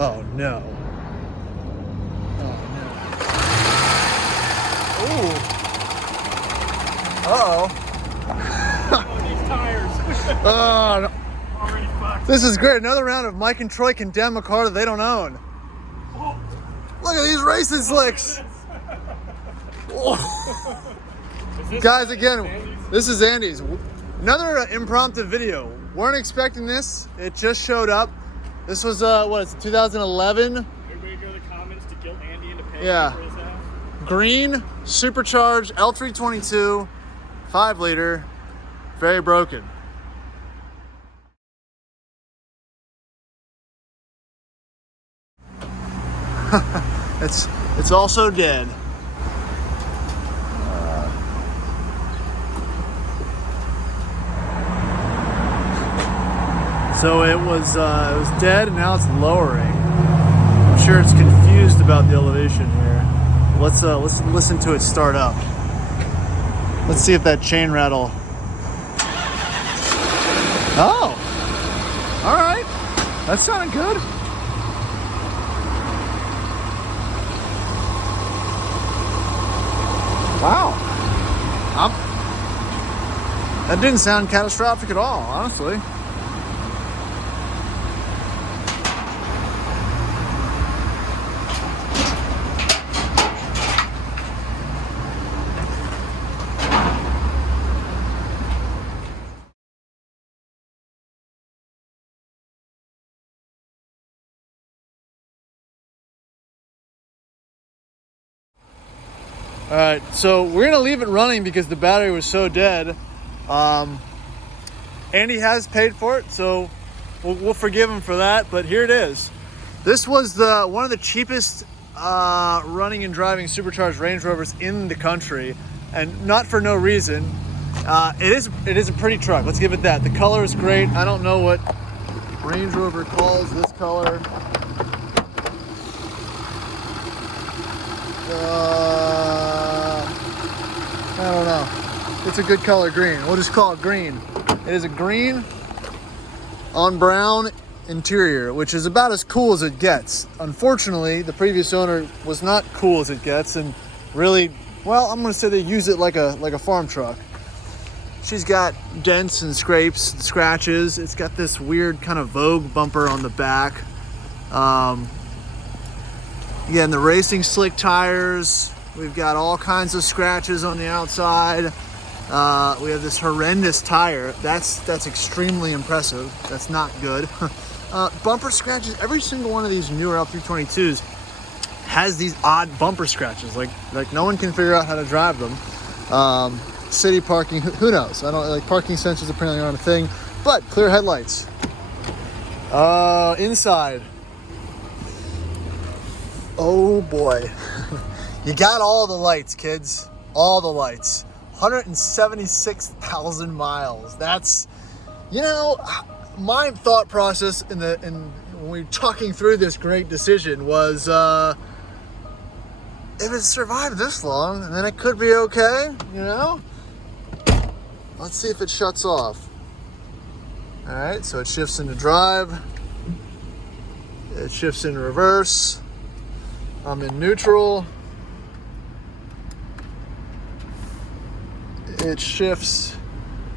Oh no. Oh no. Ooh. Uh-oh. These tires. Oh, no. Already fucked. This is great. Another round of Mike and Troy condemn a car that they don't own. Oh. Look at these racing slicks. Guys, again, this is Andy's. Another impromptu video. Weren't expecting this. It just showed up. This was, what is it, 2011? Everybody go to the comments to guilt Andy into paying Yeah. for his ass. Green, supercharged, L322, 5 liter, very broken. It's also dead. So it was dead, and now it's lowering. I'm sure it's confused about the elevation here. Let's listen to it start up. Let's see if that chain rattle. Oh, all right, that sounded good. Wow, that didn't sound catastrophic at all, honestly. All right, so we're gonna leave it running because the battery was so dead. Andy has paid for it, so we'll forgive him for that, but here it is. This was one of the cheapest running and driving supercharged Range Rovers in the country, and not for no reason. It is a pretty truck, let's give it that. The color is great. I don't know what Range Rover calls this color. I don't know. It's a good color, green. We'll just call it green. It is a green on brown interior, which is about as cool as it gets. Unfortunately, the previous owner was not cool as it gets, and really, well, I'm gonna say they use it like a farm truck. She's got dents and scrapes and scratches. It's got this weird kind of Vogue bumper on the back. Again, the racing slick tires. We've got all kinds of scratches on the outside. We have this horrendous tire. That's extremely impressive. That's not good. Bumper scratches. Every single one of these newer L322s has these odd bumper scratches. Like no one can figure out how to drive them. City parking, who knows? I don't like parking sensors apparently aren't a thing, but clear headlights. Inside. Oh boy. You got all the lights, kids. All the lights. 176,000 miles. That's, you know, my thought process when we were talking through this great decision was, if it survived this long, then it could be okay, you know? Let's see if it shuts off. All right, so it shifts into drive. It shifts into reverse. I'm in neutral. It shifts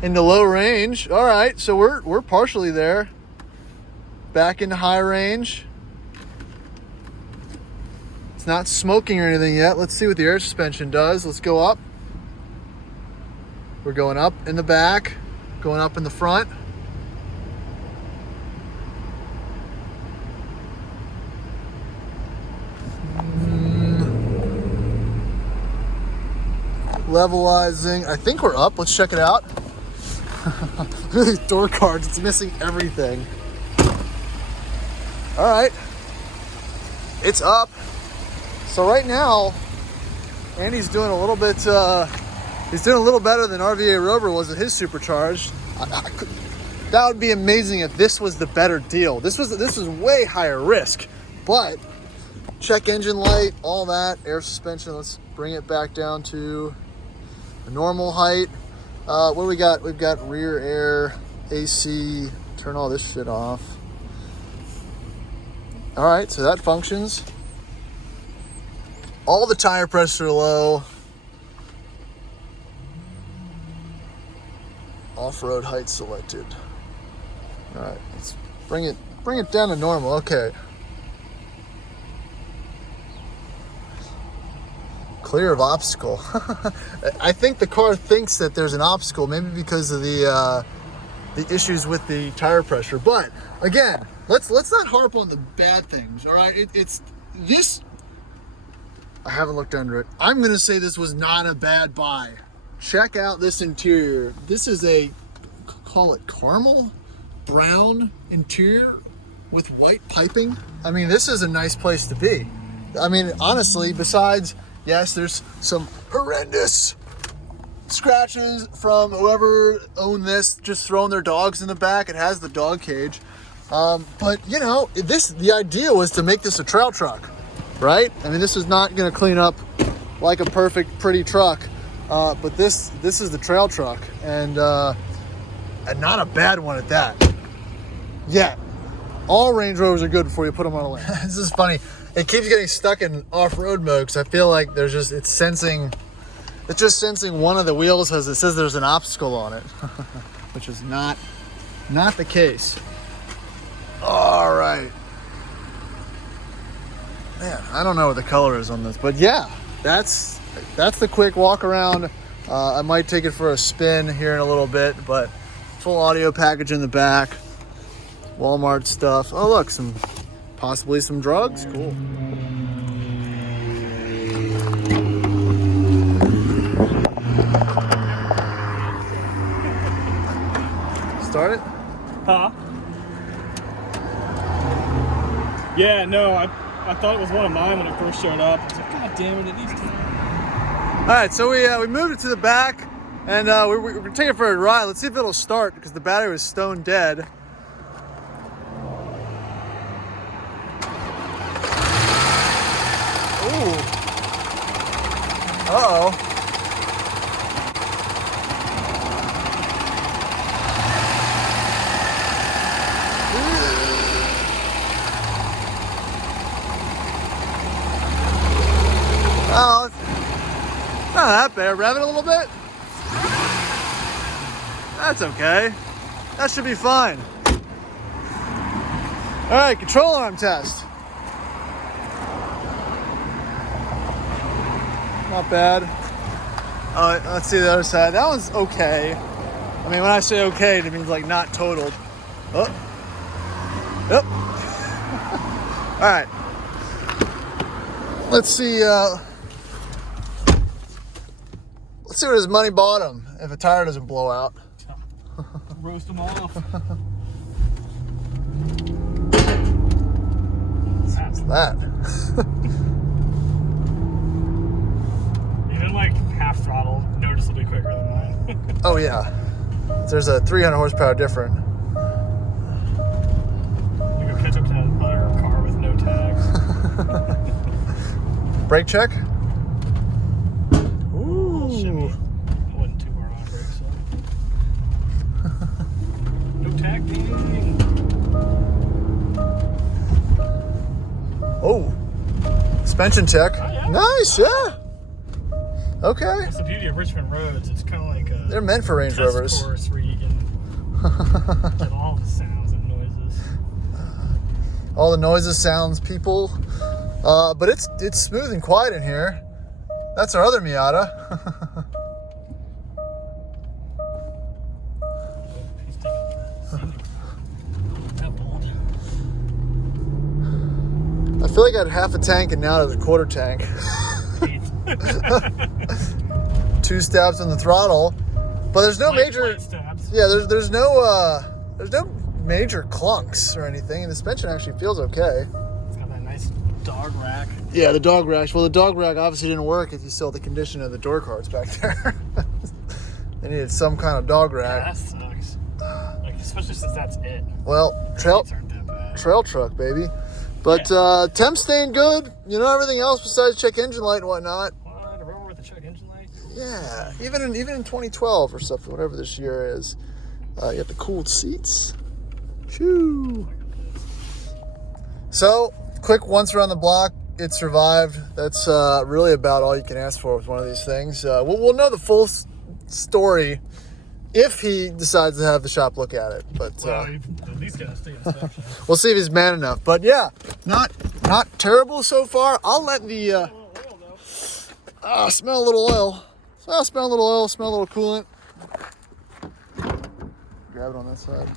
into low range. All right, so we're partially there. Back into high range. It's not smoking or anything yet. Let's see what the air suspension does. Let's go up. We're going up in the back, going up in the front. Levelizing. I think we're up. Let's check it out. Look at these door cards. It's missing everything. All right. It's up. So right now, Andy's doing a little bit, he's doing a little better than RVA Rover was at his supercharged. That would be amazing if this was the better deal. This was way higher risk, but check engine light, all that, air suspension. Let's bring it back down to the normal height. What do we got? We've got rear air, AC, turn all this shit off. All right, so that functions. All the tire pressure low. Off-road height selected. All right, let's bring it down to normal. Okay. Clear of obstacle. I think the car thinks that there's an obstacle, maybe because of the issues with the tire pressure. But again, let's not harp on the bad things. All right, it's this. I haven't looked under it. I'm gonna say this was not a bad buy. Check out this interior. This is a, call it caramel brown interior with white piping. I mean, this is a nice place to be. I mean, honestly, besides, yes, there's some horrendous scratches from whoever owned this, just throwing their dogs in the back. It has the dog cage. But you know, the idea was to make this a trail truck, right? I mean, this is not gonna clean up like a perfect, pretty truck. But this is the trail truck, and not a bad one at that. Yeah, all Range Rovers are good before you put them on a lane. This is funny. It keeps getting stuck in off-road mode because I feel like it's just sensing one of the wheels as it says there's an obstacle on it, which is not the case. All right, man, I don't know what the color is on this, but yeah, that's the quick walk around. I might take it for a spin here in a little bit, but full audio package in the back, Walmart stuff. Oh look, possibly some drugs. Cool. Start it? Huh? Yeah, no, I thought it was one of mine when it first showed up. I was like, God damn it, these two. All right, so we moved it to the back, and we're gonna take it for a ride. Let's see if it'll start because the battery was stone dead. Ooh. Uh-oh. Oh, it's not that bad. Rev it a little bit. That's okay. That should be fine. All right, control arm test. Not bad. Let's see the other side. That one's okay. I mean, when I say okay, it means like not totaled. Oh. Yep. All right. Let's see. Let's see what his money bought him if a tire doesn't blow out. Roast them off. What's that? Even like half throttle, noticeably quicker than mine. Oh yeah. There's a 300 horsepower difference. You go catch up to that other car with no tags. Brake check. Shimmy. I wasn't too hard on brakes, so. No tag ding. Oh. Suspension check. Oh, yeah. Nice, yeah. Okay. That's the beauty of Richmond roads. It's kind of like a They're meant for Range test Rovers. course where you can get all the sounds and noises. All the noises, sounds, people. But it's smooth and quiet in here. That's our other Miata. I feel like I had half a tank and now there's a quarter tank. 2 stabs on the throttle, but there's no major. Yeah, there's no major clunks or anything. The suspension actually feels okay. It's got that nice dog rack. Yeah, the dog rack. Well, the dog rack obviously didn't work if you saw the condition of the door cards back there. They needed some kind of dog rack. Yeah, that sucks. Like, especially since that's it. Well, trail Seats aren't that bad. truck, baby. But temp staying good. You know, everything else besides check engine light and whatnot. What? A Rover with a check engine light? Yeah, even in 2012 or stuff, whatever this year is. You got the cooled seats. Shoo. So quick once around the block. It survived. That's really about all you can ask for with one of these things. We'll know the full story if he decides to have the shop look at it. But Well, you at least got to stay inspection. we'll see if he's man enough. But yeah, not terrible so far. I'll let the smell a little oil. So smell a little oil. Smell a little coolant. Grab it on that side.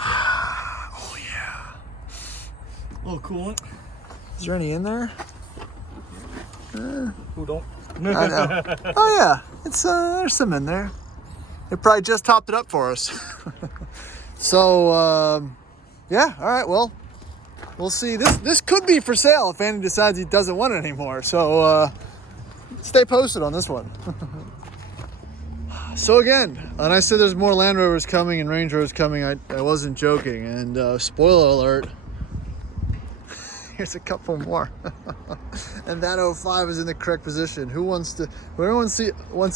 Oh yeah. A little coolant. Is there any in there? Who don't? I know. Oh yeah, it's there's some in there. They probably just topped it up for us. So yeah, all right. Well, we'll see. This could be for sale if Andy decides he doesn't want it anymore. So stay posted on this one. So again, when I said there's more Land Rovers coming and Range Rovers coming, I wasn't joking. And spoiler alert. Here's a couple more. And that 05 is in the correct position. Whoever wants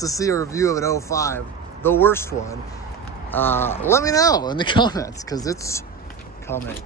to see a review of an 05, the worst one, let me know in the comments, because it's coming.